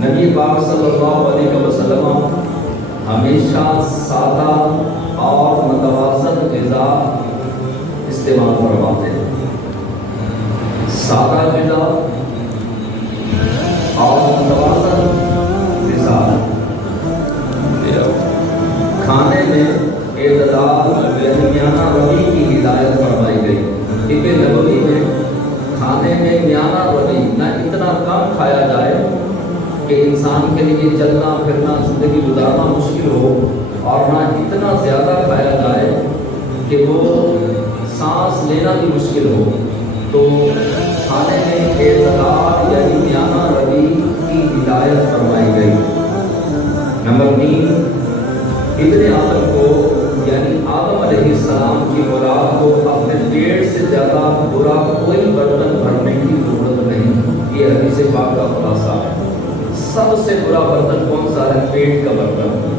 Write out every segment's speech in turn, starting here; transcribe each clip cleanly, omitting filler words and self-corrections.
نبی پاک صلی اللہ علیہ وسلم ہمیشہ سادہ اور متوازن غذا استعمال فرماتے ہیں۔ سادہ غذا اور متوازن غذا کھانے میں اعتدال میانہ روی کی ہدایت فرمائی گئی۔ طب نبوی میں کھانے میں میانہ روی، نہ اتنا کم کھایا جائے کہ انسان کے لیے چلنا پھرنا زندگی گزارنا مشکل ہو، اور نہ اتنا زیادہ کھایا جائے کہ وہ سانس لینا بھی مشکل ہو۔ تو کھانے میں اعتدال یعنی میانہ روی کی ہدایت فرمائی گئی۔ نمبر 3، ابن آدم کو یعنی آدم علیہ السلام کی اولاد کو اپنے پیٹ سے زیادہ برا کوئی برتن بھرنے کی ضرورت نہیں۔ یہ حدیث پاک کا خلاصہ ہے۔ سب سے برا برتن کون سا ہے؟ پیٹ کا برتن،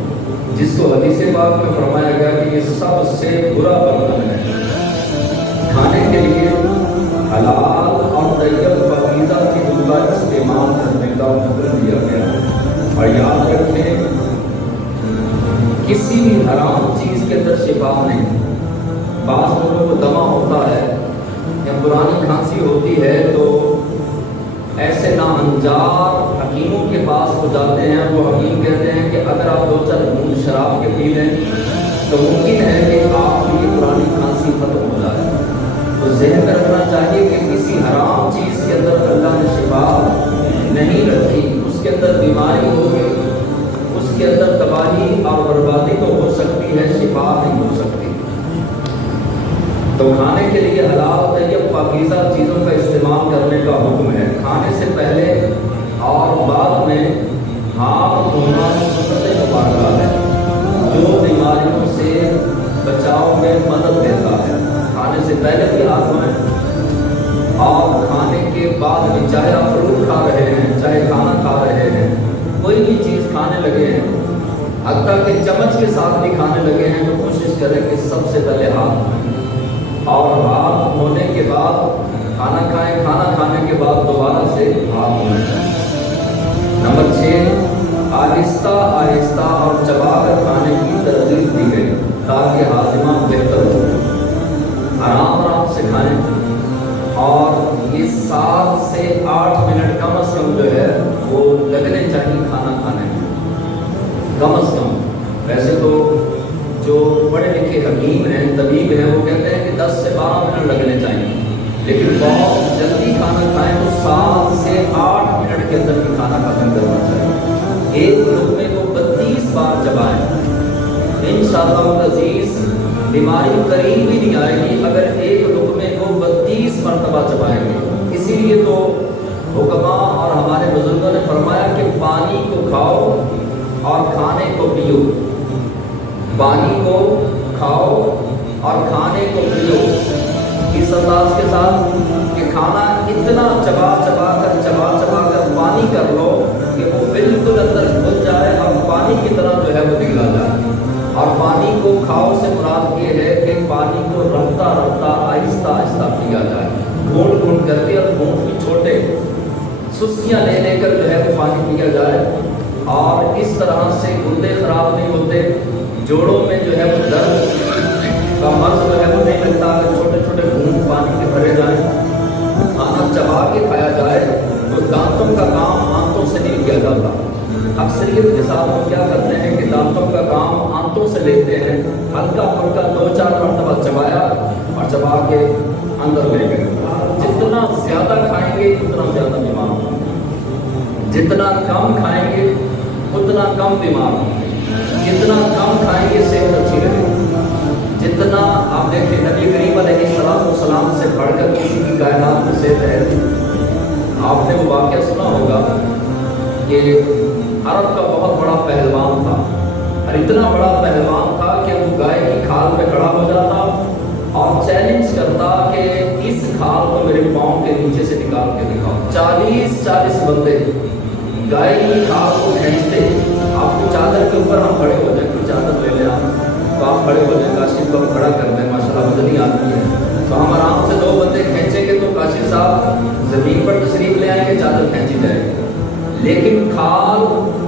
جس کو حدیث پاک میں فرمایا گیا کہ یہ سب سے برا برتن ہے۔ کھانے کے لیے حلال اور طیب پاکیزہ چیزوں کا استعمال کرنے کا حکم دیا گیا۔ اور یاد رکھیں، کسی بھی حرام چیز کے اندر شفا نہیں۔ بعض لوگوں کو دمہ ہوتا ہے یا پرانی کھانسی ہوتی ہے تو ایسے ناہنجار حکیموں کے پاس ہو جاتے ہیں۔ وہ حکیم کہتے ہیں کہ اگر آپ 2-4 گھونٹ شراب کے پی لیں تو ممکن ہے کہ آپ کی پرانی کھانسی ختم ہو جائے۔ تو ذہن میں رکھنا چاہیے کہ کسی حرام چیز کے اندر اللہ نے شفا نہیں رکھی۔ اس کے اندر بیماری ہوگی، اس کے اندر تباہی اور بربادی تو ہو سکتی ہے، شفا نہیں ہو سکتی۔ تو کھانے کے لیے حلال طیب پاکیزہ چیزوں کا استعمال کرنے کا حکم ہے۔ کھانے سے پہلے اور بعد میں ہاتھ دھونا سنت مبارکہ ہے، جو بیماریوں سے بچاؤ میں مدد دیتا ہے۔ کھانے سے پہلے بھی ہاتھ دھوئیں اور کھانے کے بعد بھی، چاہے آپ فروٹ کھا رہے ہیں، چاہے کھانا کھا رہے ہیں، کوئی بھی چیز کھانے لگے ہیں، حتیٰ کہ چمچ کے ساتھ بھی کھانے لگے ہیں، تو کوشش کریں کہ سب سے پہلے ہاتھ دھوئیں، اور ہاتھ دھونے کے بعد کھانا کھائیں، کھانا کھانے کے بعد دوبارہ سے ہاتھ دھوئیں۔ نمبر 6، آہستہ آہستہ اور چبا کر کھانے کی ترغیب دی گئی تاکہ ہاضمہ بہتر ہو۔ آرام آرام سے کھائیں، اور یہ 7 سے 8 منٹ کم از کم جو ہے وہ لگنے چاہیے کھانا کھانے میں، کم از کم۔ ویسے تو جو پڑھے لکھے حکیم ہیں، طبیب ہیں، وہ کہتے ہیں کہ 10 سے 12 منٹ لگنے چاہیے، لیکن بہت جلدی کھانا کھائیں تو 7 سے 8 منٹ کے اندر بھی کھانا ختم کرنا چاہیے۔ ایک لقمے کو 32 بار چبائیں، انشاءاللہ العزیز بیماری قریب بھی نہیں آئے گی اگر ایک لقمے کو 32 مرتبہ چبائیں گے۔ اسی لیے تو حکماء اور ہمارے بزرگوں نے فرمایا کہ پانی کو کھاؤ اور کھانے کو پیو، پانی کو کھاؤ اور کھانے کو پیو، اس انداز کے ساتھ کہ کھانا اتنا چبا چبا کر پانی کر لو کہ وہ بالکل اندر گھل جائے اور پانی کی طرح جو ہے وہ نگلا جائے۔ اور پانی کو کھاؤ سے مراد یہ ہے کہ پانی کو رفتہ رفتہ آہستہ آہستہ پیا جائے، گھونٹ گھونٹ کر کے، اور گھونٹ بھی چھوٹے، سستیاں لے لے کر جو ہے وہ پانی پیا جائے۔ اور اس طرح سے گردے خراب نہیں ہوتے، جوڑوں میں جو ہے وہ درد کا مرض جو ہے وہ نہیں لگتا اگر چھوٹے چھوٹے گھونٹ پانی کے بھرے جائیں۔ کھانا چبا کے کھایا جائے تو دانتوں کا کام آنتوں سے نہیں کیا جاتا۔ اکثریت کے ساتھ ہم کیا کرتے ہیں کہ دانتوں کا کام آنتوں سے لیتے ہیں، ہلکا پھلکا 2-4 مرتبہ چبایا اور چبا کے اندر لے گئے۔ جتنا زیادہ کھائیں گے اتنا زیادہ بیمار ہوں گے، جتنا کم کھائیں گے اتنا کم بیمار ہوں گے، جتنا کم کھائیں گے صحت اچھی رہے گی۔ جتنا آپ دیکھیں نبی کریم علیہ السلام سے بڑھ کر کسی کی کائنات میں صحت ہے۔ آپ نے وہ واقعہ سنا ہوگا کہ عرب کا بہت بڑا پہلوان تھا، اور اتنا بڑا پہلوان تھا کہ وہ گائے کی کھال پہ کھڑا ہو جاتا اور چیلنج کرتا کہ اس کھال کو میرے پاؤں کے نیچے سے نکال کے دکھاؤ۔ 40 بندے گائے کی کھال کو کھینچتے، آپ کو چادر کے اوپر ہم کھڑے ہو جائیں، کوئی چادر لے لیں آپ تو آپ کھڑے ہو جائیں، کاشف کو ہم کھڑا کر دیں، ماشاء اللہ وزنی آدمی ہے تو ہم آرام سے 2 بندے کھینچیں گے تو کاشف صاحب زمین پر تشریف لے آئیں گے، چادر کھینچی جائے گی۔ لیکن کھال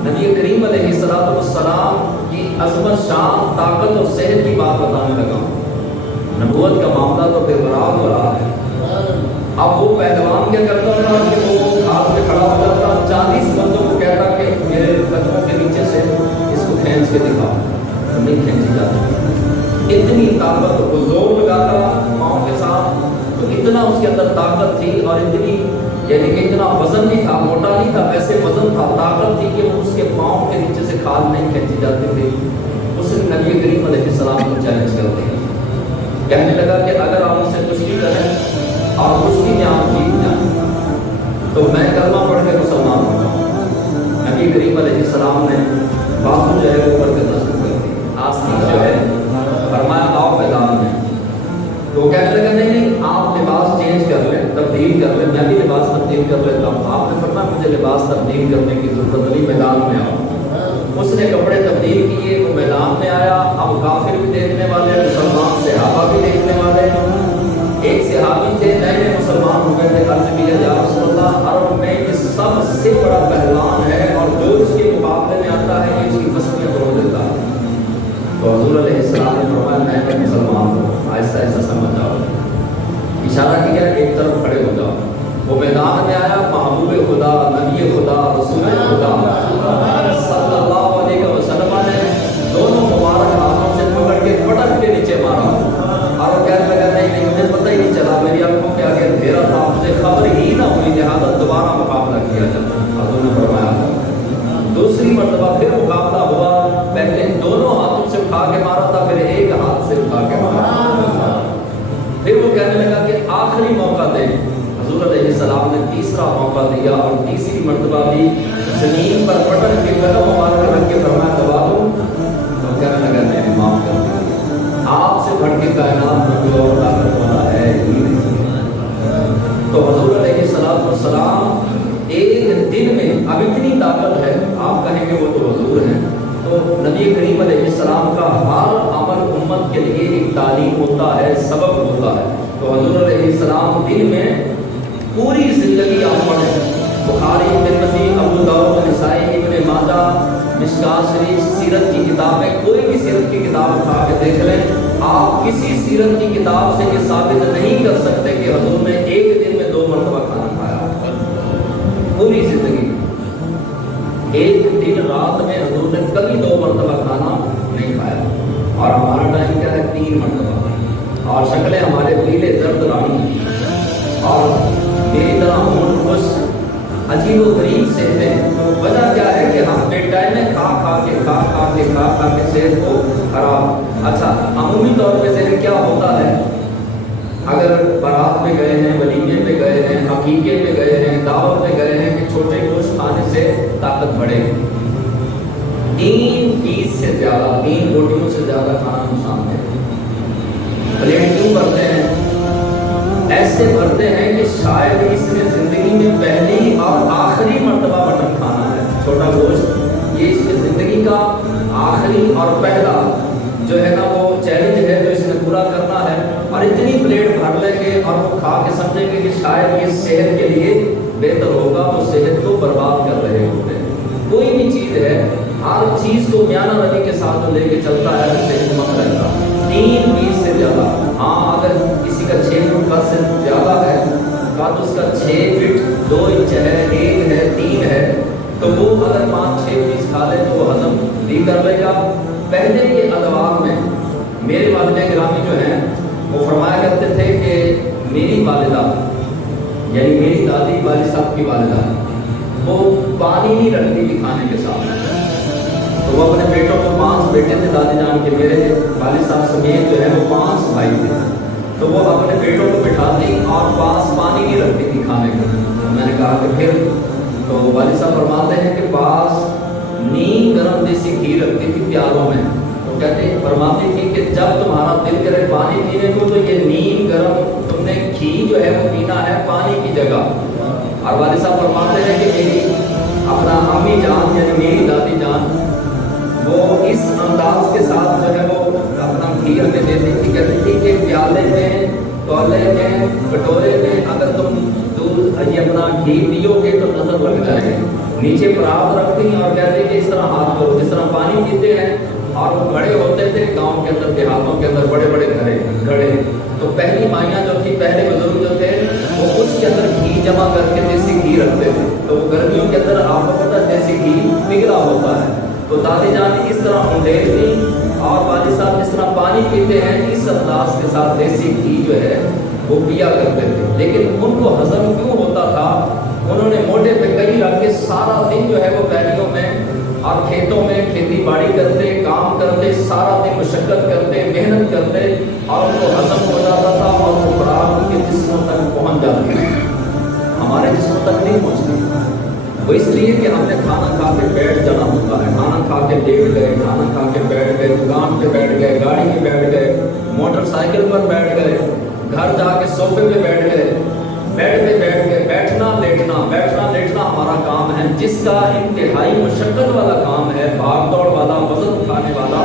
نبی کریم علیہ السلام کی عظمت، شان، طاقت اور صحت کی بات بتانے لگا ہوں۔ نبوت کا معاملہ تو پھر برات ہو رہا ہے۔ اب وہ پہلوان کیا کرتا تھا کہ وہ کھال پہ کھڑا ہو جاتا، 40 بندوں کو کہتا کہ میرے قدموں کے نیچے سے اس کو کھینچ کے دکھاؤ، نہیں کھینچی جاتی۔ اتنی طاقت، وہ زور لگاتا پاؤں کے ساتھ، تو اتنا اس کے اندر طاقت تھی، اور اتنی یعنی کہ اتنا وزن نہیں تھا، موٹا نہیں تھا، ایسے وزن تھا، طاقت تھی کہ اس کے پاؤں کے نیچے سے کھال نہیں کھینچی جاتی تھی۔ اس نے نبی کریم علیہ السلام کو چیلنج کر دیا، کہنے لگا کہ اگر آپ مجھ سے کشتی کریں اور کشتی میں آپ جیت جائیں تو میں کلمہ پڑھ کے مسلمان ہو جاؤں۔ نبی کریم علیہ السلام نے بازو جو ہے وہ اوپر کرنا شروع کر دی، آستین جو ہے، فرمایا آؤ میدان میں۔ تو کہنے لگا نہیں آپ لباس چینج کر لیں، تبدیل کر لیں، میں بھی لباس تبدیل کر لیتا ہوں۔ آپ نے فرمایا مجھے لباس تبدیل کرنے کی ضرورت نہیں، میدان میں آؤ۔ اس نے کپڑے تبدیل کیے، وہ میدان میں آیا۔ اب کافر بھی دیکھنے والے، مسلمان صحابہ بھی دیکھنے والے۔ ایک صحابی تھے نئے مسلمان ہو گئے تھے، عرض کیا یا رسول اللہ عرب میں یہ سب سے بڑا پہلوان ہے، اور جو اس کے مقابلے میں آتا ہے یہ اس کی پسلیاں توڑ دیتا ہے۔ تو حضور علیہ السلام نے فرمایا میں کہ مسلمان ہوں، آہستہ آہستہ سمجھ جاؤ۔ اشارہ کیا ایک طرف کھڑے ہو جاؤ۔ وہ میدان میں آیا، محبوب خدا، نبی خدا، رسول خدا صلی اللہ علیہ وسلم نے دونوں مبارک ہاتھوں سے پکڑ کے پٹک کے نیچے مارا، اور وہ کہنے لگا نہیں مجھے پتہ ہی نہیں چلا، میری آنکھوں کے آگے اندھیرا تھا، مجھے خبر ہی نہ ہوئی، لہٰذا دوبارہ مقابلہ کیا جاتا۔ حضور نے فرمایا دوسری مرتبہ پھر مقابلہ ہوا، پہلے دونوں ہاتھوں سے اٹھا کے مارا تھا، پھر ایک ہاتھ سے اٹھا کے مارا۔ پھر وہ کہنے لگا کہ آخری موقع دیں۔ حضور علیہ السلام نے تیسرا موقع دیا، اور تیسری مرتبہ بھی زمین پر پٹک کے قدم مبارک رکھ کے فرمایا دبا دو۔ تو کہنے لگا نہیں معاف کر دیا، آپ سے بڑھ کے کائنات میں کوئی اور طاقت والا ہے ہی نہیں۔ تو حضور علیہ السلام ایک دن میں اب اتنی طاقت ہے، آپ کہیں گے وہ تو حضور ہیں، تو نبی کریم علیہ السلام کا ہر عمل امت کے لیے ایک تعلیم ہوتا ہے، سبق ہوتا ہے۔ تو حضور علیہ السلام دن میں پوری زندگی آپ پڑھیں، بخاری، ترمذی، ابو داؤد، نسائی، ابن ماجہ، مشکوٰۃ شریف، سیرت کی کتابیں، کوئی بھی سیرت کی کتاب اٹھا کے دیکھ لیں، آپ کسی سیرت کی کتاب سے یہ ثابت نہیں کر سکتے کہ حضور نے ایک دن میں 2 مرتبہ کھانا کھایا۔ پوری زندگی ایک دن رات میں حضور نے کبھی 2 مرتبہ کھانا نہیں کھایا، اور ہمارا ٹائم کیا ہے 3 مرتبہ، اور شکلیں ہمارے پیلے زرد رنگ، اور میری طرح ہونٹ خشک، عجیب و غریب صحت ہے۔ وجہ کیا ہے کہ ہم بے ٹائم میں کھا کھا کے صحت کو خراب۔ اچھا عمومی طور پہ صحت کیا ہوتا ہے، اگر بارات میں گئے ہیں، ولیمے پہ گئے ہیں، عقیقے پہ گئے ہیں، دعوت پہ گئے ہیں، کہ چھوٹے گوشت کھانے سے طاقت بڑھے، 3 پیس سے زیادہ، 3 روٹیوں سے زیادہ کھانا نقصان ہے۔ پلیٹ کیوں بھرتے ہیں؟ ایسے بھرتے ہیں کہ شاید اس نے زندگی میں پہلی اور آخری مرتبہ مٹن کھانا ہے، چھوٹا گوشت، یہ اس کی زندگی کا آخری اور پہلا جو ہے نا وہ چیلنج ہے جو اس نے پورا کرنا ہے، اور اتنی پلیٹ بھر لیں گے اور وہ کھا کے سمجھیں گے کہ شاید یہ صحت کے لیے بہتر ہوگا، وہ صحت کو برباد کر رہے ہوتے ہیں۔ کوئی بھی چیز ہے، ہر چیز کو میانہ روی کے ساتھ لے کے چلتا ہے، صحت مند رہتا۔ 3 پیس سے زیادہ، ہاں اگر کسی کا 6 فٹ قد سے زیادہ ہے، قد اس کا 6 فٹ 2 انچ ہے، 1 ہے، 3 ہے، تو وہ اگر 5-6 پیس کھا لے تو وہ ہضم بھی کر لے گا۔ پہلے کے ادوار میں میرے والدہ گرامی جو ہیں وہ فرمایا کرتے تھے کہ میری والدہ یعنی میری دادی والد صاحب کی والدہ وہ پانی نہیں رکھتی تھی کھانے کے ساتھ، تو وہ اپنے بیٹوں کو 5 بیٹے تھے دادی جان کے، میرے والد صاحب سمیت جو ہے وہ 5 بھائی تھے، تو وہ اپنے بیٹوں کو بٹھاتی اور پاس پانی نہیں رکھتی تھی کھانے کا۔ میں نے کہا کہ پھر، تو والد صاحب فرماتے ہیں کہ پاس نیم گرم دیسی گھی رکھتی تھی پیالوں میں، تو کہتے فرماتی تھی کہ جب تمہارا دل کرے پانی پینے کو تو یہ نیم گرم تم نے گھی جو ہے وہ پینا ہے پانی کی جگہ۔ اور والد صاحب فرماتے ہیں کہ میری اپنا امی جان یعنی میری دادی جان وہ اس انداز کے ساتھ جو ہے وہ اپنا گھی ہمیں دیتی تھی، کہتی تھی کہ پیالے میں، تولے میں، کٹورے میں اگر تم دودھ یہ اپنا گھی پیو گے تو نظر لگ جائے گی، نیچے پرات رکھتی ہیں اور کہتے ہیں کہ اس طرح ہاتھ کرو، جس طرح پانی پیتے ہیں۔ اور وہ بڑے ہوتے تھے گاؤں کے اندر، دیہاتوں کے اندر بڑے بڑے گھڑے، تو پہلی مائیاں جو تھی، پہلے بزرگ جو تھے، وہ اس کے اندر گھی جمع کر کے دیسی گھی رکھتے تھے۔ تو وہ گرمیوں کے اندر آپ کو پتہ ہے دیسی گھی پگھلا ہوتا ہے، تو دادی جان اس طرح انڈیلتی اور والد صاحب جس طرح پانی پیتے ہیں اس انداز کے ساتھ دیسی گھی جو ہے وہ پیا کرتے تھے۔ لیکن ان کو ہضم کیوں ہوتا تھا؟ انہوں نے موٹے پہ کئی رکھ کے سارا دن جو ہے وہ پیلیوں میں اور کھیتوں میں کھیتی باڑی کرتے، کام کرتے، سارا دن مشقت کرتے، محنت کرتے، اور ان کو ہضم ہو جاتا تھا اور وہ خوراک ان کے جسموں تک پہنچ جاتی ہے، ہمارے جسموں تک نہیں پہنچتی۔ وہ اس لیے کہ ہم نے کھانا کھا کے بیٹھ جانا ہوتا ہے، کھانا کھا کے لیٹ گئے، کھانا کھا کے بیٹھ گئے، دکان پہ بیٹھ گئے، گاڑی میں بیٹھ گئے، موٹر سائیکل پر بیٹھ گئے، گھر جا کے صوفے پہ بیٹھ گئے، بیڈ پہ بیٹھ کے بیٹھنا لیٹنا ہمارا کام ہے، جس کا انتہائی مشقت والا کام ہے، بھاگ دوڑ والا، وزن اٹھانے والا،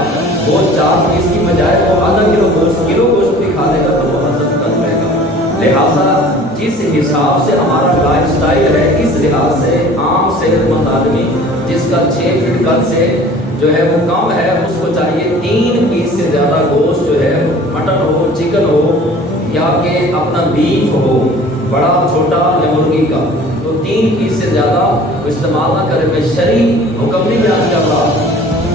وہ 4 پیس کی بجائے وہ آدھا کلو گوشت بھی کھا لے گا تو وہ ہضم کر لے گا۔ لہٰذا جس حساب سے ہمارا لائف سٹائل ہے، اس لحاظ سے عام صحت مند آدمی جس کا 6 فٹ قد سے جو ہے وہ کم ہے، اس کو چاہیے 3 پیس سے زیادہ گوشت جو ہے، مٹن ہو، چکن ہو، یا کہ اپنا بیف ہو، بڑا چھوٹا یا مرغی کا، تو 3 پیس سے زیادہ استعمال نہ کرے۔ میں شرعی حکم نہیں بیان کر رہا،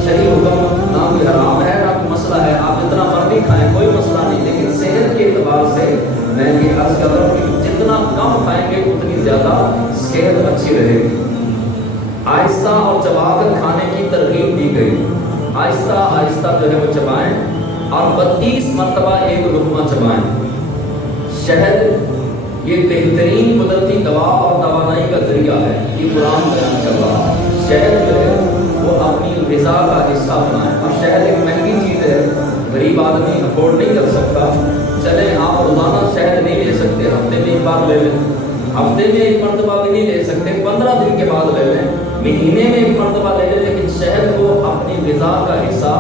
شرعی حکم نہ کوئی حرام ہے نہ کوئی مسئلہ ہے، آپ جتنا مرضی کھائیں کوئی مسئلہ نہیں، لیکن صحت کے اعتبار سے میں یہ عرض کر رہا ہوں کہ جتنا کم کھائیں گے اتنی زیادہ صحت اچھی رہے گی۔ آہستہ اور چبا کر کھانے کی ترغیب دی گئی، آہستہ آہستہ جو ہے وہ چبائیں اور 32 مرتبہ ایک لقمہ چبائیں۔ شہد یہ بہترین قدرتی دوا اور توانائی کا ذریعہ ہے، یہ قرآن بیان کر رہا ہے۔ شہد جو ہے وہ اپنی غذا کا حصہ بنائیں، اور شہد ایک مہنگی چیز ہے، غریب آدمی افورڈ نہیں کر سکتا۔ چلیں آپ روزانہ شہد نہیں لے سکتے، ہفتے میں ایک بار لے لیں، ہفتے میں ایک مرتبہ بھی نہیں لے سکتے، 15 دن کے بعد لے لیں، مہینے میں ایک مرتبہ لے لیں، لیکن شہد کو اپنی غذا کا حصہ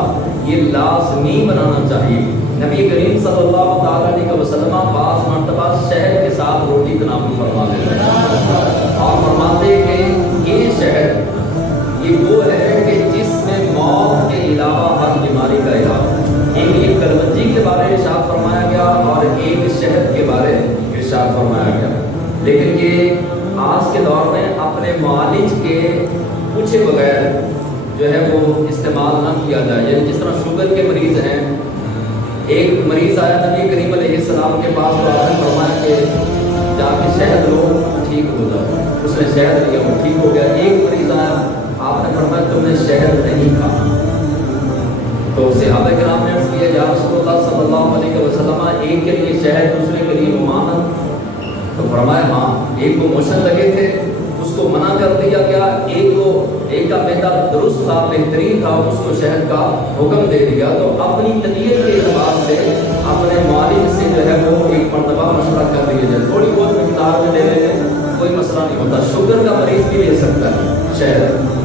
یہ لازمی بنانا چاہیے۔ نبی کریم صلی اللہ تعالیٰ علیہ وسلم بعض مرتبہ شہد کے ساتھ روٹی تناول فرما دیتے ہیں اور فرماتے ہیں کہ یہ شہد یہ وہ ہے کہ جس میں موت کے علاوہ ہر بیماری کا علاج۔ ایک کلونجی کے بارے ارشاد فرمایا گیا اور ایک شہد کے بارے ارشاد فرمایا گیا، لیکن یہ آج کے دور میں اپنے معالج کے پوچھے بغیر جو ہے وہ استعمال نہ کیا جائے۔ یعنی جس طرح شوگر کے مریض ہیں، ایک مریض آیا نبی کریم علیہ السلام کے پاس، تو آپ نے فرمایا کہ جا کے شہد لو ٹھیک ہو جائے، اس نے شہد لیا وہ ٹھیک ہو گیا۔ ایک مریض آیا، آپ نے فرمایا تم نے شہد نہیں کھانا، تو صحابہ کرام نے عرض کیا یا رسول اللہ صلی اللہ علیہ وسلم ایک کے لیے شہد دوسرے کے لیے ممانعت، تو فرمایا ہاں، ایک کو موشن لگے تھے اس کو منع کر دیا گیا، ایک کا معدہ درست تھا، بہترین تھا، اس کو شہد کا حکم دے دیا۔ تو اپنی طبیعت کے اعتبار سے اپنے معالج سے جو ہے وہ ایک مرتبہ مشورہ کر دیا جائے، تھوڑی بہت مقدار میں لے لیں کوئی مسئلہ نہیں ہوتا۔ شوگر کا مریض بھی لے سکتا ہے شہد۔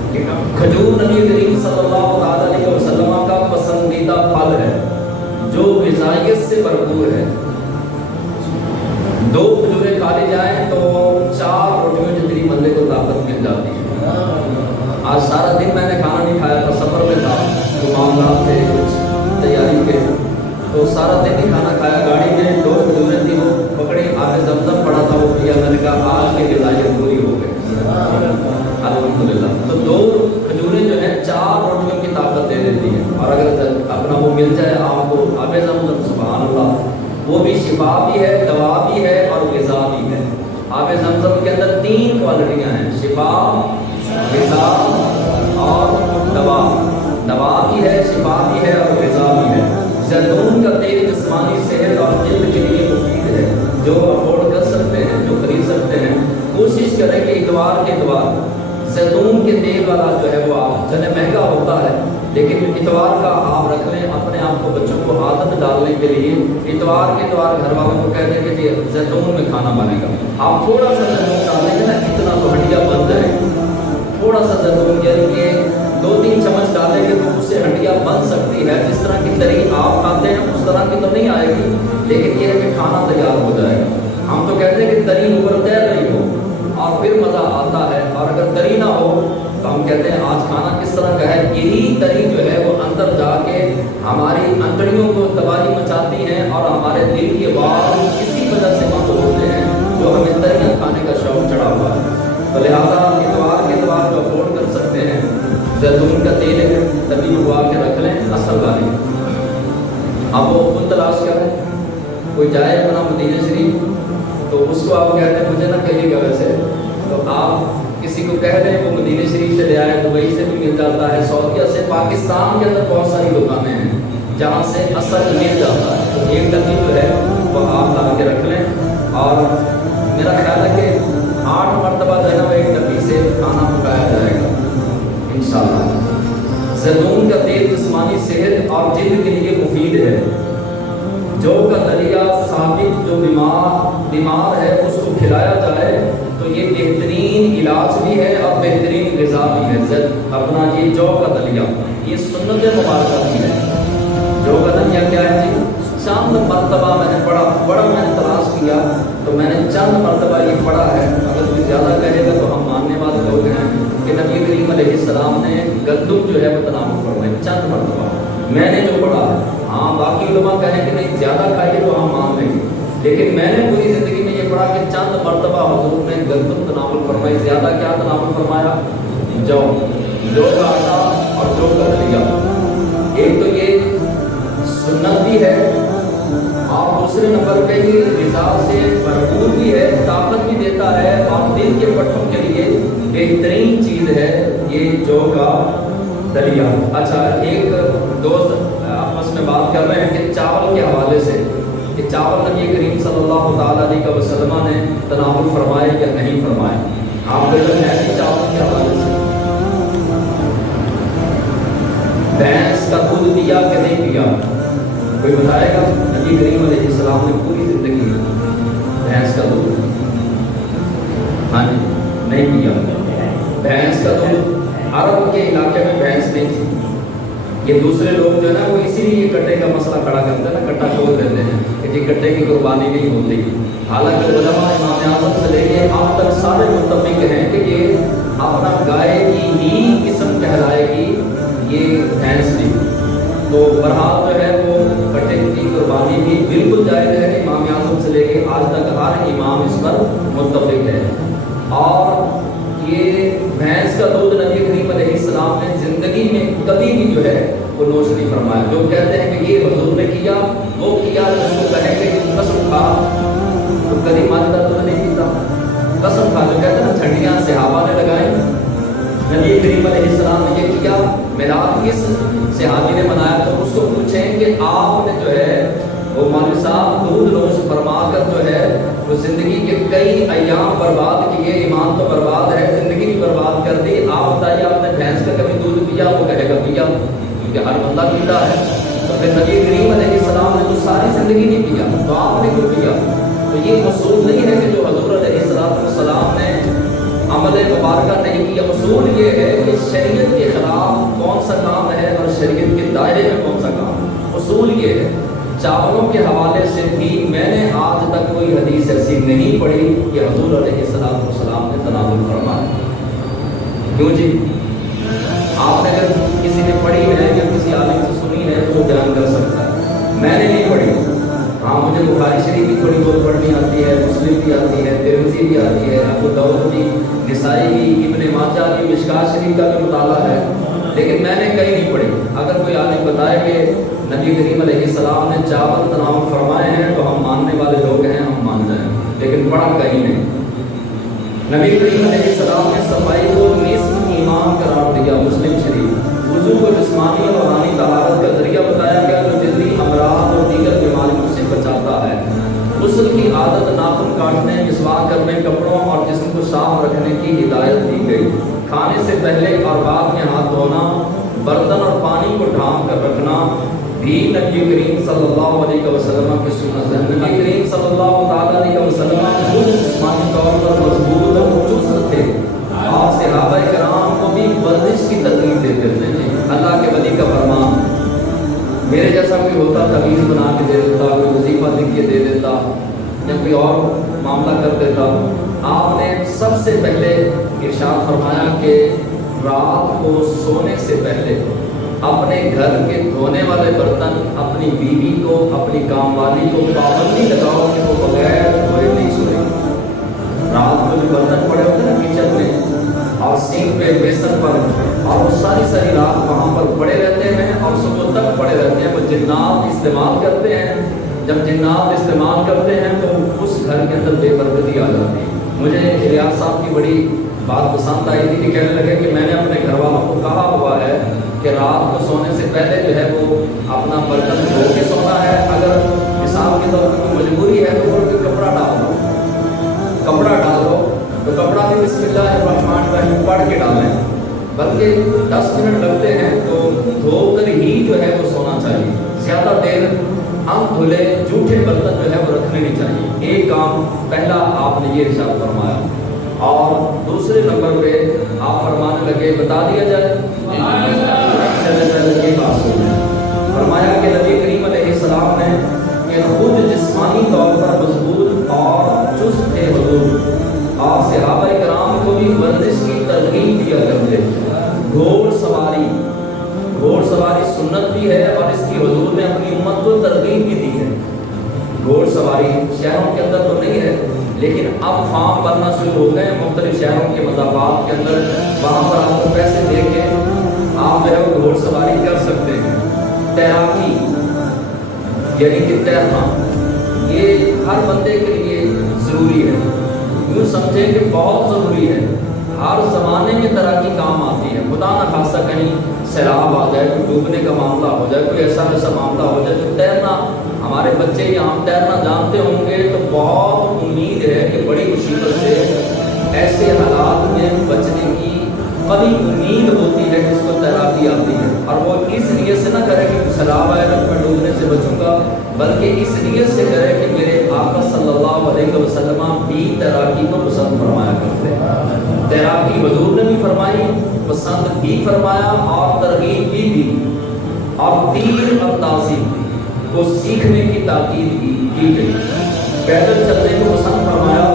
کھجور نبی کریم صلی اللہ علیہ وسلم کا پسندیدہ پھل ہے جو غذائیت سے بھرپور ہے۔ 2 کھجوریں کھا لی جائیں تو 4 روٹیوں جتنی بندے کو طاقت مل جاتی ہے۔ آج سارا دن میں نے کھانا نہیں کھایا تھا، سفر میں تھا، تو معاملات تھے کچھ تیاری کے، تو سارا دن نہیں کھانا کھایا، گاڑی میں 2 کھجوریں تھی وہ پکڑی، آگے زمزم پڑا تھا وہ پیا، میں نے کہا آج کی غذائیت پوری ہو گئی الحمدللہ۔ تو 2 کھجوریں جو ہیں 4 روٹیوں کی طاقت دے دیتی ہیں، اور اگر اپنا وہ مل جائے آپ کو آب زمزم، سبحان اللہ، وہ بھی شفا بھی ہے، دوا بھی ہے اور غذا بھی ہے۔ آب زمزم کے اندر 3 کوالٹیاں ہیں، شفا، غذا اور دوا۔ دوا بھی ہے، شفا بھی ہے اور غذا بھی ہے۔ زیتون کا تیل جسمانی صحت اور جلد کے لیے مفید ہے، جو افورڈ کر سکتے ہیں، جو خرید سکتے ہیں، کوشش کریں کہ اتوار کے اتوار زیتون کے تیل والا جو ہے وہ آپ، چلے مہنگا ہوتا ہے لیکن اتوار کا آپ رکھ لیں، اپنے آپ کو بچوں کو عادت ڈالنے کے لیے اتوار کے اتوار گھر والوں کو کہہ دیں کہ جی زیتون میں کھانا بنے گا، آپ تھوڑا سا زیتون ڈالیں گے نا، اتنا تو ہڈیاں بن جائے گی، تھوڑا سا زیتون یعنی کہ 2-3 چمچ ڈالیں گے تو اس سے ہڈیاں بن سکتی ہے۔ جس طرح کی تری آپ کھاتے ہیں اس طرح کی تو نہیں آئے گی، لیکن یہ ہے کہ کھانا تیار ہو جائے گا۔ ہم تو کہتے ہیں کہ تری اوپر تیر نہیں ہو، اور پھر مزہ آتا ہے، اور اگر تری نہ ہو تو ہم کہتے ہیں آج کھانا کس طرح کا ہے، یہی تری جو ہے وہ اندر جا کے ہماری انتڑیوں کو تباہی مچاتی ہیں اور ہمارے دل کے بعد کسی وجہ سے بند ہوتے ہیں جو ہمیں تریاں کھانے کا شوق چڑھا ہوا ہے۔ تو لہٰذا اتوار کے اتوار جو افورڈ کر سکتے ہیں، زیتون کا تیل ہے تبھی اگوا کے رکھ لیں، اصل والی۔ اب وہ خود تلاش کریں، کوئی جائے اپنا مدینہ شریف تو اس کو آپ کہتے ہیں مجھے نہ کہیے گا، ویسے تو آپ کسی کو کہہ دیں وہ مدینہ شریف سے لے آئے، دبئی سے بھی مل جاتا ہے، سعودیہ سے، پاکستان کے اندر بہت ساری دکانیں ہیں جہاں سے اصل مل جاتا ہے۔ تو ایک ڈبی جو ہے وہ آپ لا کے رکھ لیں، اور میرا خیال ہے کہ 8 مرتبہ جو ہے نا وہ ایک ڈبی سے کھانا پکایا جائے گا انشاءاللہ۔ زیتون کا تیل جسمانی صحت اور جلد کے لیے مفید ہے۔ جو کا دلیا ثابت جو بیمار ہے اس کو کھلایا جائے تو یہ بہترین علاج بھی ہے اور بہترین غذا بھی ہے۔ اپنا یہ جو کا دلیا یہ سنت مبارکہ بھی ہے۔ جو کا دلیا کیا ہے جی؟ چند مرتبہ میں نے پڑھا میں نے تلاش کیا تو میں نے چند مرتبہ یہ پڑھا ہے۔ اگر کوئی زیادہ کہے گا تو ہم ماننے والے لوگ ہیں کہ نبی کریم علیہ السلام نے گندم جو ہے وہ تناول فرمائی چند مرتبہ، میں نے جو پڑھا ہے۔ ہاں باقی علماء کہیں کہ نہیں زیادہ کھائیے تو ہم مان لیں گے، لیکن میں نے پوری زندگی میں یہ پڑھا کہ چند مرتبہ حضور نے گندم تناول فرمائی۔ زیادہ کیا تناول فرمایا؟ جو کا آٹا اور جو کا دلیا۔ ایک تو یہ سنت بھی ہے اور دوسرے نمبر پہ یہ غذا سے بھرپور بھی ہے، طاقت بھی دیتا ہے اور دل کے پٹھوں کے لیے بہترین چیز ہے یہ جو کا دلیا۔ اچھا، ایک دوست آپس میں بات کر رہے ہیں کہ چاول کے حوالے سے کہ چاول نبی کریم صلی اللہ تعالیٰ علیہ وسلم نے تناول فرمائے یا نہیں فرمائے۔ آپ کو علم ہے کہ چاول کے حوالے سے بھینس کا دودھ پیا کہ نہیں پیا؟ کوئی بتائے گا؟ نبی کریم علیہ السلام نے پوری زندگی بھینس کا دودھ ہاں جی نہیں پیا۔ بھینس کا دودھ عرب کے علاقے میں بھینس نہیں تھی۔ یہ دوسرے لوگ جو ہے نا وہ اسی لیے یہ کٹے کا مسئلہ کھڑا کرتے ہیں نا، کٹا کھول دیتے ہیں کہ جی کٹے کی قربانی نہیں ہوتی۔ حالانکہ علماء امام اعظم سے لے کے اب تک سارے متفق ہیں کہ یہ اپنا گائے کی ہی قسم کہلائے گی یہ بھینس بھی۔ تو بہرحال جو ہے وہ کٹے کی قربانی بھی بالکل جائز ہے، امام اعظم سے لے کے آج تک ہر امام اس پر متفق ہے۔ اور یہ بھینس کا دودھ نبی کریم علیہ السلام نے زندگی میں کبھی بھی جو ہے وہ نوش نہیں فرمایا۔ جو کہتے ہیں کہ یہ حضور نے کیا وہ کیا، جس کو کہیں کہ قسم کھا تو کبھی ماں کا دودھ نہیں پیتا، قسم کھا جو کہتے ہیں نا جھنڈیاں صحابہ نے لگائیں، نبی کریم علیہ السلام نے یہ کیا۔ میلاد کس صحابی نے منایا تو اس کو پوچھیں کہ آپ نے جو ہے وہ مولوی صاحب دودھ نوش فرما کر جو ہے وہ زندگی کے کئی ایام برباد کیے، ایمان تو برباد ہے، زندگی بھی برباد کر دی، آپ بتائیے آپ نے بھینس کا کبھی دودھ پیا؟ وہ کہے گا پیا، کیونکہ ہر بندہ پیتا ہے۔ تو پھر نبی کریم علیہ السلام نے تو ساری زندگی نہیں پیا تو آپ نے کیوں پیا؟ تو یہ اصول نہیں ہے کہ جو حضور علیہ السلام نے عمل مبارکہ نہیں کیا، اصول یہ ہے کہ شریعت کے خلاف کون سا کام ہے اور شریعت کے دائرے میں کون سا کام۔ اصول یہ ہے۔ چاولوں کے حوالے سے بھی میں نے آج تک کوئی حدیث ایسی نہیں پڑھی کہ حضور علیہ السلام نے تناول فرمایا۔ کیوں جی؟ آپ نے اگر کسی نے پڑھی ہے یا کسی عالم سے سنی ہے تو وہ بیان کر سکتا ہے، میں نے نہیں پڑھی۔ ہاں مجھے بخاری شریف بھی تھوڑی بہت پڑھنی آتی ہے، مسلم بھی آتی ہے، ترمذی بھی آتی ہے، ابو داؤد بھی، نسائی بھی، ابن ماجہ بھی، مشکوٰۃ شریف کا بھی مطالعہ ہے، لیکن میں نے کہیں نہیں پڑھی۔ اگر کوئی عالم بتائے کہ نبی کریم علیہ السلام نے چاول تناول فرمائے ہیں تو ہم ماننے والے لوگ ہیں، ہم مان جائیں، لیکن پڑھا کہیں نہیں۔ نبی کریم علیہ السلام نے صفائی کو نصف ایمان قرار دیا، مسلم شریف۔ وضو کو جسمانی اور روحانی طہارت کا ذریعہ بتایا گیا جو جلدی امراض اور دیگر بیماریوں سے بچاتا ہے۔ غسل کی عادت ناخن کاٹنے، مسواک کرنے، کپڑوں اور جسم کو صاف رکھنے کی ہدایت دی گئی۔ کھانے سے پہلے اور بعد میں ہاتھ دھونا، برتن اور پانی کو ڈھانپ کر رکھنا بھی نبی کریم صلی اللہ علیہ وسلم کی سنت ہے۔ نبی کریم صلی اللہ تعالیٰ علیہ وسلم خود جسمانی طور پر مضبوط اور چست تھے، آپ صحابہ کرام کو بھی ورزش کی ترغیب دیتے تھے۔ اللہ کے ولی کا فرمان، میرے جیسا کوئی ہوتا تعویذ بنا کے دے دیتا، کوئی وظیفہ لکھ کے دے دیتا یا کوئی اور معاملہ کر دیتا، آپ نے سب سے پہلے ارشاد فرمایا کہ رات کو سونے سے پہلے اپنے گھر کے دھونے والے برتن اپنی بیوی کو اپنی کام والی کو پابندی لگاؤ کہ وہ بغیر دھوئے نہیں سوئے. رات کو جو برتن پڑے ہوتے ہیں نا کچن میں اور سینک پہ بیسن پر اور وہ ساری رات وہاں پر پڑے رہتے ہیں اور صبح تک پڑے رہتے ہیں. وہ جنات استعمال کرتے ہیں. جب جنات استعمال کرتے ہیں تو اس گھر کے اندر بے برکتی آ جاتی ہے. مجھے ریاض صاحب کی بڑی بات پسند آئی تھی کہ کہنے لگے کہ میں نے اپنے گھر والوں کو کہا ہوا ہے کہ رات کو سونے سے پہلے جو ہے وہ اپنا برتن دھو کے سونا ہے. اگر مثال کے طور پر مجبوری ہے تو وہ کپڑا ڈال دو تو کپڑا بھی بسم اللہ الرحمن الرحیم پڑھ کے ڈالیں. بلکہ 10 منٹ لگتے ہیں تو دھو کر ہی جو ہے وہ سونا چاہیے. زیادہ دیر ہم دھلے جھوٹے برتن جو ہے وہ رکھنے نہیں چاہیے. ایک کام پہلا آپ نے یہ ارشاد فرمایا. اور دوسرے نمبر پہ آپ فرمانے لگے بتا دیا جائے یہ بات سنیں. فرمایا کہ نبی کریم علیہ السلام نے کہ خود جسمانی طور پر مضبوط اور چست تھے حضور اور صحابہ کرام کو بھی ورزش کی ترغیب دیا کرتے. گھوڑ سواری سنت بھی ہے اور اس کی حضور نے اپنی امت کو ترغیب بھی دی ہے. گھوڑ سواری شہروں کے اندر تو نہیں ہے لیکن اب فارم بننا شروع ہو گئے مختلف شہروں کے مضافات کے اندر. وہاں پر آپ کو پیسے دے کے آپ جو ہے وہ گھوڑ سواری کر سکتے ہیں. تیراکی یعنی کہ تیرنا یہ ہر بندے کے لیے ضروری ہے. یوں سمجھیں کہ بہت ضروری ہے. ہر زمانے میں تیراکی کام آتی ہے. خدا نہ خاصہ کہیں سیلاب آ جائے کوئی ڈوبنے کا معاملہ ہو جائے کوئی ایسا معاملہ ہو جائے تو تیرنا ہمارے بچے یہاں تیرنا جانتے ہوں گے تو بہت امید ہے کہ بڑی مصیبت سے ایسے حالات میں بچنے کی قوی امید ہوتی ہے کہ اس کو تیراکی آتی ہے. اور وہ اس نیت سے نہ کرے کہ سیلاب آئے گا میں ڈوبنے سے بچوں گا بلکہ اس نیت سے کرے کہ میرے آقا صلی اللہ علیہ وسلم بھی تیراکی کو پسند فرمایا کرتے ہیں. تیراکی حضور نے بھی فرمائی پسند بھی فرمایا اور ترغیب بھی دی. اور تیر اندازی کو سیکھنے کی تاکید کی گئی. پیدل چلنے کو پسند فرمایا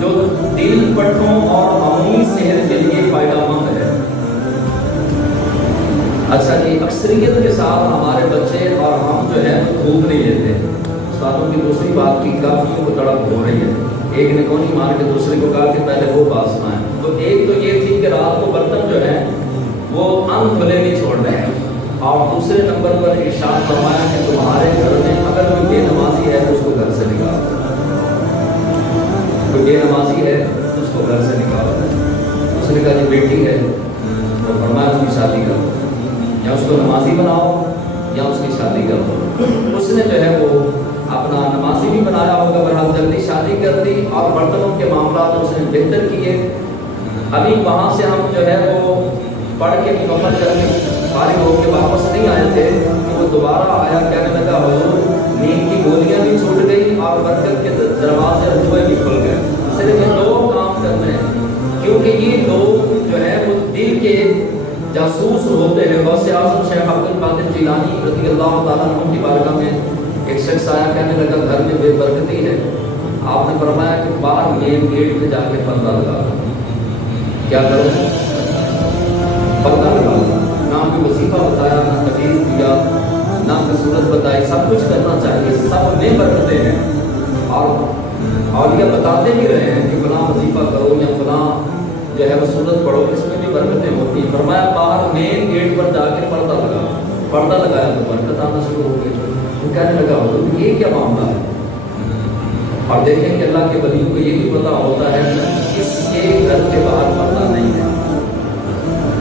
جو دل پٹھوں اور عمومی صحت کے لیے فائدہ مند ہے. اچھا جی اکثریت کے ساتھ ہمارے بچے اور ہم جو ہے خوب نہیں لیتے. استادوں کی دوسری بات کی کافیوں کو تڑپ ہو رہی ہے. ایک نے کونی مار کے دوسرے کو کہا کہ پہلے وہ بات سنائیں. تو ایک تو یہ تھی کہ رات کو برتن جو ہے وہ ان کھلے نہیں چھوڑ رہے ہیں. اور دوسرے نمبر پر ارشاد فرمایا کہ تمہارے گھر میں اگر کوئی بے نمازی ہے تو اس کو گھر سے نکالو. کوئی بے نمازی ہے تو اس کو گھر سے نکالو. اس نے کہا جی بیٹی ہے تو فرمایا اس کی شادی کرو یا اس کو نمازی بناؤ یا اس کی شادی کرو. اس نے جو ہے وہ اپنا نمازی بھی بنایا ہوگا بہرحال جلدی شادی کر دی اور برتنوں کے معاملات اس نے بہتر کیے. ابھی وہاں سے ہم جو ہے وہ پڑھ کے مکمل کر کے فارغ ہو کے واپس نہیں آئے تھے کہ وہ دوبارہ آیا کہنے لگا حضور نیند کی گولیاں بھی چھوٹ گئی اور برکت کے دروازے رجوع بھی کھل گئے. صرف یہ 2 کام کرنے ہیں کیونکہ یہ لوگ جو ہے وہ دل کے جاسوس ہوتے ہیں. غوث اعظم شیخ عبد القادر جیلانی رضی اللہ تعالیٰ عنہ کی بارگاہ میں ایک شخص آیا کہنے لگا گھر میں بے برکتی ہے. آپ نے فرمایا کہ باہر مین گیٹ پہ جا کے پردہ لگا. کیا کرو پردہ لگا. نہ کوئی وظیفہ بتایا نہ تقریر دیا نہ کوئی صورت بتائی. سب کچھ کرنا چاہیے. سب میں برکتیں ہیں اور یہ بتاتے بھی رہے ہیں کہ فلاں وظیفہ کرو یا فلاں جو ہے وہ صورت پڑھو اس میں بھی برکتیں ہوتی ہیں. فرمایا باہر مین گیٹ پر جا کے پردہ لگا. پردہ لگایا تو برکت آنا شروع ہو گئی. وہ کہنے لگا حضور یہ کیا معاملہ ہے. اور دیکھیں کہ اللہ کے ولیوں کو یہ بھی پتہ ہوتا ہے کہ اس کے گھر کے باہر پردہ نہیں ہے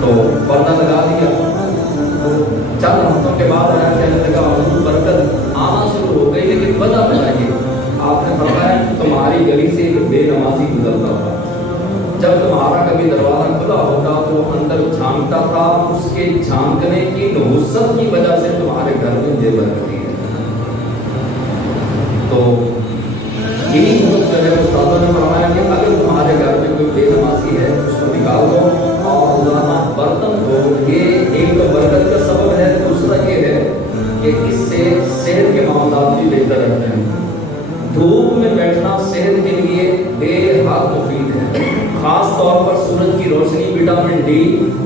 تو پردہ لگا دیا. چند ہفتوں کے بعد آیا کہنے لگا حضور برکت آنا شروع ہو گئی لیکن پتہ بتائیے. آپ نے فرمایا تمہاری گلی سے ایک بے نمازی گزرتا تھا. جب تمہارا کبھی دروازہ کھلا ہوتا تو اندر جھانکتا تھا. اس کے جھانکنے کی نحوست کی وجہ سے تمہارے گھر میں بے برکتی ہے. تو یہی جو ہے استادوں نے فرمایا کہ اگر تمہارے گھر میں کوئی بے نمازی ہے اس کو نکال دو اور روزانہ برتن دھو. یہ ایک تو برکت کا سبب ہے. دوسرا یہ ہے کہ اس سے صحت کے معاملات بھی بہتر رہتے ہیں. دھوپ میں بیٹھنا صحت کے لیے بے حد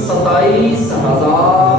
27,000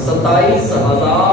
27,000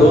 2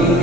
3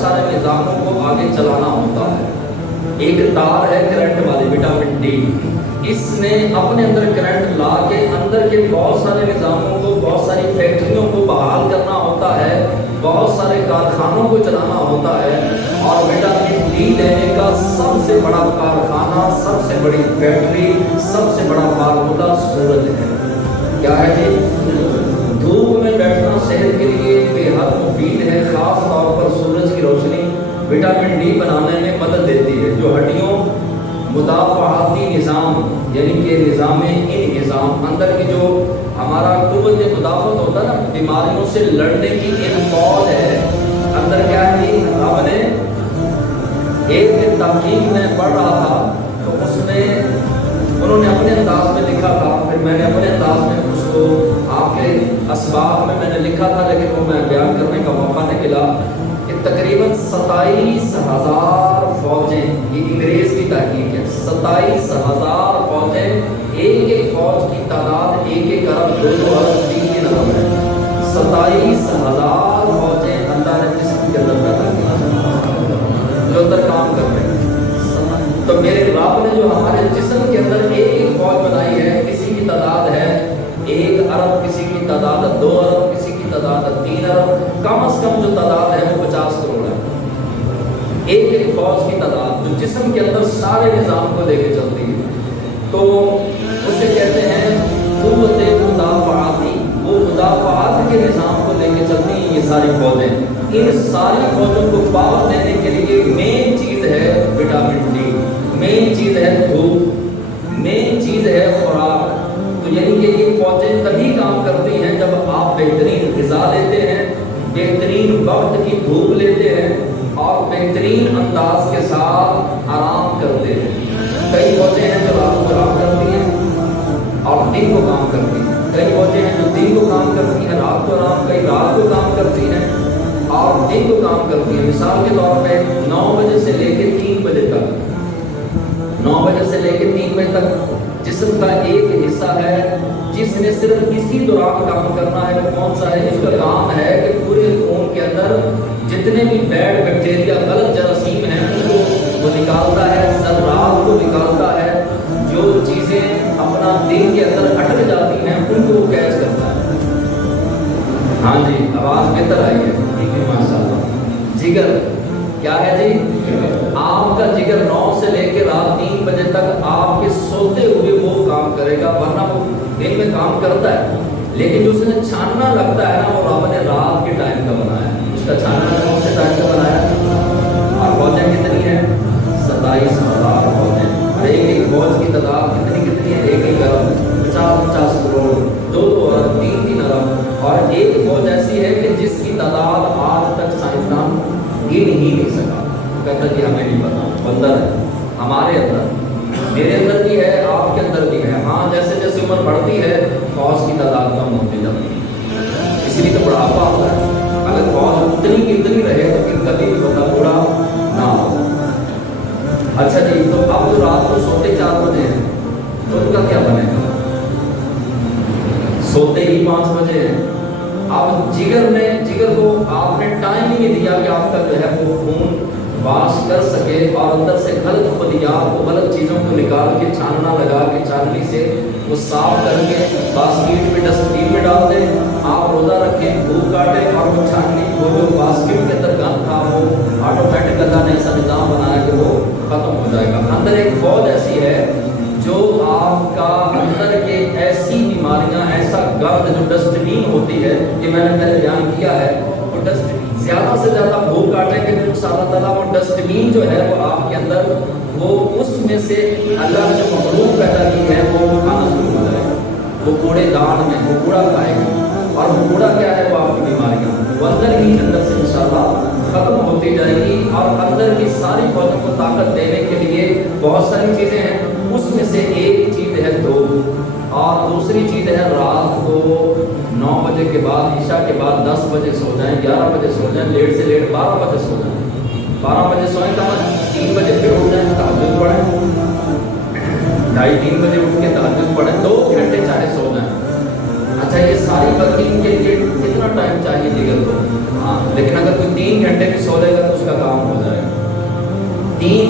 سارے نظاموں کو آگے چلانا ہوتا ہے. ایک تار ہے کرنٹ والی وٹامن ڈی، اس نے اپنے اندر کرنٹ لا کے اندر کے بہت سارے نظاموں کو، بہت ساری فیکٹریوں کو بحال کرنا ہوتا ہے، بہت سارے کارخانوں کو چلانا ہوتا ہے. اور وٹامن ڈی لینے کا سب سے بڑا کارخانہ، سب سے بڑی فیکٹری، سب سے بڑا فارمولہ سورج ہے. کیا ہے جی؟ دھوپ میں بیٹھنا صحت کے لیے بے حد مفید ہے. خاص طور پر سورج کی روشنی وٹامن ڈی بنانے میں مدد دیتی ہے، جو ہڈیوں، مدافعاتی نظام یعنی کہ نظام انہضام، اندر کی جو ہمارا قوت مدافعت ہوتا ہے نا، بیماریوں سے لڑنے کی ایک فوج ہے اندر. کیا ہے جی؟ رب نے ایک تحقیق میں پڑھ رہا تھا تو اس میں انہوں نے اپنے انداز میں لکھا تھا، پھر میں نے اپنے انداز میں اس کو آپ کے اسباق میں نے لکھا تھا، لیکن وہ میں بیان کرنے کا موقع نہیں ملا کہ تقریباً 27,000 فوجیں، یہ انگریز کی تحقیق ہے، 27,000 فوجیں، ایک فوج کی تعداد 1 ارب 2 ارب 3 ارب ہے. 27,000 فوجیں اللہ نے جسم کے اندر پیدا کی جو اندر کام کر رہے ہیں. تو میرے رب نے جو ہمارے جسم کے اندر ایک فوج بنائی ہے، کسی کی تعداد ہے 1 ارب، کسی کی تعداد 2 ارب، کسی کی تعداد 3 ارب، کم از کم جو تعداد ہے وہ 50 کروڑ ہے. ایک فوج کی تعداد جو جسم کے اندر سارے نظام کو لے کے چلتی ہے. تو اسے کہتے ہیں قوت مدافعاتی، وہ مدافعات کے نظام کو لے کے چلتی ہیں یہ ساری فوجیں. ان ساری فوجوں کو پاور دینے کے لیے مین چیز ہے وٹامن ڈی، مین چیز ہے دھوپ، مین چیز ہے خوراک. تو یعنی کہ یہ فوجیں تبھی کام کرتی ہیں جب آپ بہترین غذا لیتے ہیں، بہترین وقت کی دھوپ لیتے ہیں اور بہترین انداز کے ساتھ آرام کرتے ہیں. کئی فوجیں ہیں جو رات کو آرام کرتی ہیں اور دن کو کام کرتی ہیں، کئی فوجیں ہیں جو دن کو کام کرتی ہیں، رات کو آرام، کئی رات کو کام کرتی ہیں اور دن کو کام کرتی ہیں. مثال کے طور پہ 9 بجے سے لے کے 3 بجے تک، 9 بجے سے لے کے 3 بجے تک جسم کا ایک حصہ ہے جس نے صرف اسی دوران کام کرنا ہے. وہ کون سا ہے؟ اس کا کام ہے کہ پورے خون کے اندر جتنے بھی بیڈ بیکٹیریا، غلط جراثیم ہیں ان کو وہ نکالتا ہے، ذرات کو نکالتا ہے، جو چیزیں اپنا دل کے اندر اٹک جاتی ہیں ان کو وہ کیچ کرتا ہے. ہاں جی، آواز بہتر آئی ہے، ٹھیک ہے، ماشاء اللہ. جگر کیا ہے جی؟ آپ کا جگر 9 سے لے کے رات 3 بجے تک آپ کے سوتے ہوئے وہ کام کرے گا، ورنہ وہ دن میں کام کرتا ہے. لیکن جو اس نے چھاننا لگتا ہے نا، وہ رب نے رات کے ٹائم کا بنایا ہے. اس کا چھاننا کون سے ٹائم کا بنایا ہے؟ اور فوجیں کتنی ہیں؟ 27,000 فوجیں. اور ایک فوج کی تعداد کتنی ہے؟ 1 ارب 50 کروڑ، 2 ارب 3 ارب. اور ایک فوج ایسی ہے کہ جس کی تعداد آج تک سائنسدان گن ہی نہیں سکا. کہتا جی ہمیں نہیں پتا. اندر ہے، ہمارے اندر، میرے اندر بھی ہے، آپ کے اندر بھی ہے. ہاں جیسے جیسے عمر بڑھتی ہے فوج کی تعداد کم ہوتی جاتی ہے، اسی لیے تو بڑھاپا ہوتا ہے. اگر فوج اتنی کی اتنی رہے تو پھر کبھی بھی بندہ بوڑھا نہ ہو. اچھا جی، تو اب جو رات کو سوتے 4 بجے ہیں تو ان کا کیا بنے گا؟ سوتے ہی 5 بجے ہیں. اب جگر کو آپ نے ٹائم ہی نہیں دیا کہ آپ کا جو ہے وہ خون واش کر سکے اور اندر سے غلط خلیات کو، غلط چیزوں کو نکال کے چھاننا لگا کے چھاننی سے وہ صاف کر کے باسکٹ میں، ڈسٹ بین میں ڈال دیں. آپ روزہ رکھیں، دھوپ کاٹیں اور وہ چھاننی، وہ جو باسکٹ کے اندر گند تھا وہ آٹومیٹک اللہ نے ایسا نظام بنایا کہ وہ ختم ہو جائے گا. اندر ایک فوج ایسی ہے جو آپ کا اندر کے ایسی بیماریاں، ایسا گرد جو ڈسٹ بین ہوتی ہے، کہ میں نے پہلے بیان کیا ہے، وہ ڈسٹ زیادہ سے زیادہ بھوک کاٹیں گے تو اللہ تعالیٰ وہ ڈسٹ بین جو ہے وہ آپ کے اندر، وہ اس میں سے اللہ نے جو مخلوق پیدا کی ہے وہ کھانا شروع ہو جائے گا. وہ کوڑے دان میں وہ کوڑا کھائے گا، اور وہ کوڑا کیا ہے؟ وہ آپ کی بیماریاں وہ اندر ہی اندر سے انشاءاللہ ختم ہوتی جائے گی. اور اندر کی ساری فوجوں کو طاقت دینے کے لیے بہت ساری چیزیں ہیں. اس میں سے ایک چیز ہے دھوپ، اور دوسری چیز ہے رات کو 9 بجے کے بعد، عشاء کے بعد 10 بجے سو جائیں، 11 بجے سو جائیں، لیٹ سے لیٹ 12 بجے سو جائیں. 12 بجے سوئیں تو 3 بجے پھر اٹھ جائیں، تہجد پڑھیں، 2:30-3 بجے اٹھ کے تہجد پڑھیں، 2 گھنٹے چاہے سو جائیں. اچھا، یہ ساری بدین کے لیے کتنا ٹائم چاہیے جگر کو؟ ہاں، لیکن اگر کوئی 3 گھنٹے بھی سو لے گا تو اس کا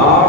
8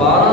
12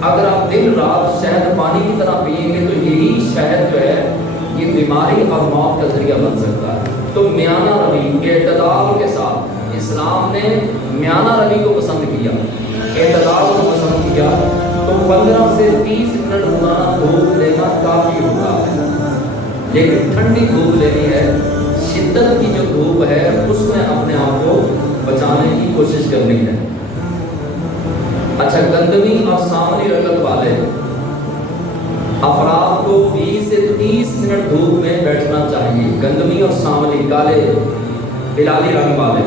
اگر آپ دن رات شہد پانی کی طرح پئیں گے تو یہی شہد جو ہے یہ بیماری اور موت کا ذریعہ بن سکتا ہے۔ تو میانہ روی اعتدال کے ساتھ اسلام نے میانہ روی کو پسند کیا، اعتدال کو پسند کیا۔ تو 15 سے 30 منٹ روزانہ دھوپ لینا کافی ہوتا ہے، لیکن ٹھنڈی دھوپ لینی ہے، شدت کی جو دھوپ ہے اس میں اپنے آپ کو بچانے کی کوشش کرنی ہے۔ اچھا، گندمی اور سامنی رنگت والے افراد کو 20 سے 30 منٹ دھوپ میں بیٹھنا چاہیے۔ گندمی اور سامنی، کالے ہلالی رنگ والے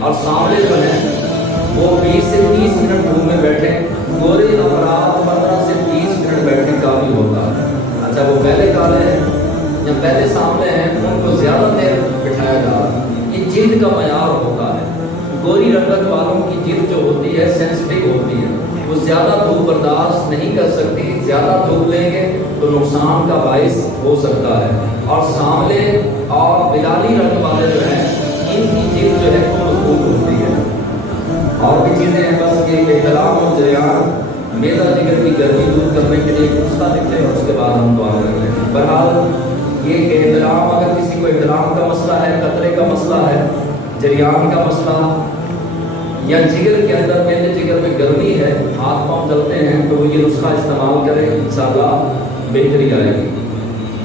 اور سانولے جو ہیں وہ 20 سے 30 منٹ دھوپ میں بیٹھیں۔ گورے افراد 15 سے 30 منٹ بیٹھنے کافی ہوتا ہے۔ اچھا، وہ پہلے کالے ہیں یا پہلے سامنے ہیں ان کو زیادہ دیر بٹھایا جا رہا ہے، یہ جلد کا معیار ہوتا ہے۔ گوری رنگت والوں کی جلد جو ہوتی ہے سینسٹیو ہوتی ہے، وہ زیادہ دھوپ برداشت نہیں کر سکتی، زیادہ دھوپ لیں گے تو نقصان کا باعث ہو سکتا ہے۔ اور سانولے اور بلالی رنگ والے جو ہیں ان کی جلد جو ہے وہ مضبوط ہوتی ہے۔ اور بھی چیزیں ہیں، بس یہ احترام اور جریان میدا جگر کی گرمی دور کرنے کے لیے نسخہ لکھتے ہیں اور اس کے بعد ہم دعا کرتے ہیں۔ بہرحال یہ احترام، اگر کسی کو احترام کا مسئلہ ہے، قطرے کا مسئلہ ہے، جریان کا مسئلہ یا جگر کے اندر میدے جگر میں گرمی ہے، ہاتھ پاؤں جلتے ہیں، تو وہ یہ نسخہ استعمال کریں، انشاءاللہ بہتری آئے گی۔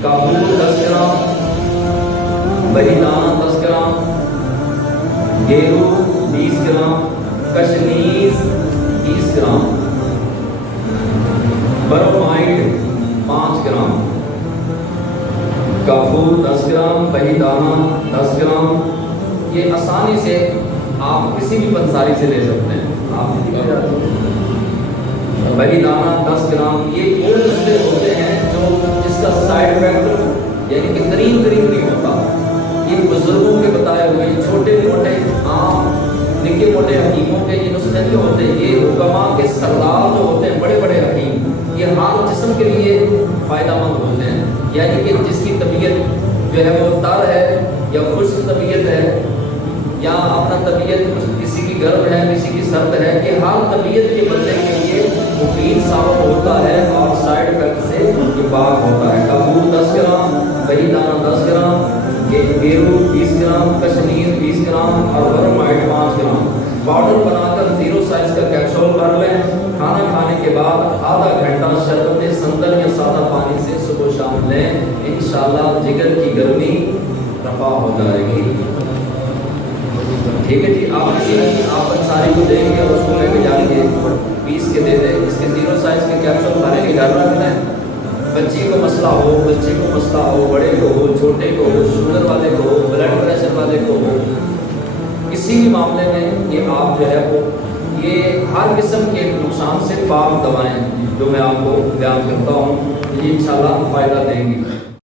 کافور 10 گرام، بہی دانہ 10 گرام، گیرو 20 گرام، کشمیز 30 گرام، برومائڈ 5 گرام، کافور 10 گرام، بہی دانہ 10 گرام۔ یہ آسانی سے آپ کسی بھی پنساری سے لے سکتے ہیں۔ آپ بہی دانہ 10 گرام، یہ وہ نسخے ہوتے ہیں جو جس کا سائڈ افیکٹ یعنی کہ قریب نہیں ہوتا۔ یہ بزرگوں کے بتائے ہوئے چھوٹے موٹے عام نکے موٹے حکیموں کے یہ نسخے نہیں ہوتے، یہ حکماء کے سردار جو ہوتے ہیں، بڑے بڑے حکیم، یہ ہر جسم کے لیے فائدہ مند ہوتے ہیں۔ یعنی کہ جس کی طبیعت جو ہے وہ تر ہے یا خشک طبیعت ہے، یا اپنا طبیعت کسی کی گرم ہے کسی کی سرد ہے، یہ ہر طبیعت کے بندے کے لیے مفید ثابت ہوتا ہے اور سائڈ افیکٹ سے پاک ہوتا ہے۔ کافور 10 گرام، بہی دانہ 10 گرام، گیرو 20 گرام، کشمیر 20 گرام اور برومائڈ 5 گرام۔ پاؤڈر بنا کر 0 سائز کا کیپسول بھر لیں۔ کھانا کھانے کے بعد آدھا گھنٹہ شربت سندل یا سادہ پانی سے صبح شام لیں، انشاءاللہ جگر کی گرمی رفع ہو جائے گی۔ ٹھیک ہے جی، آپ انصاری کو دیں گے اور اس کو لے کے جائیں گے، 20 کے دے دیں، اس کے 0 سائز کے کیپسول کھانے کے گھر رکھ لیں۔ بچی کو مسئلہ ہو، بچے کو مسئلہ ہو، بڑے کو ہو، چھوٹے کو ہو، شوگر والے کو ہو، بلڈ پریشر والے کو ہو، کسی بھی معاملے میں یہ آپ جو ہے وہ یہ ہر قسم کے نقصان سے پاک دوائیں جو میں آپ کو بیان کرتا ہوں، یہ انشاءاللہ فائدہ دیں گی۔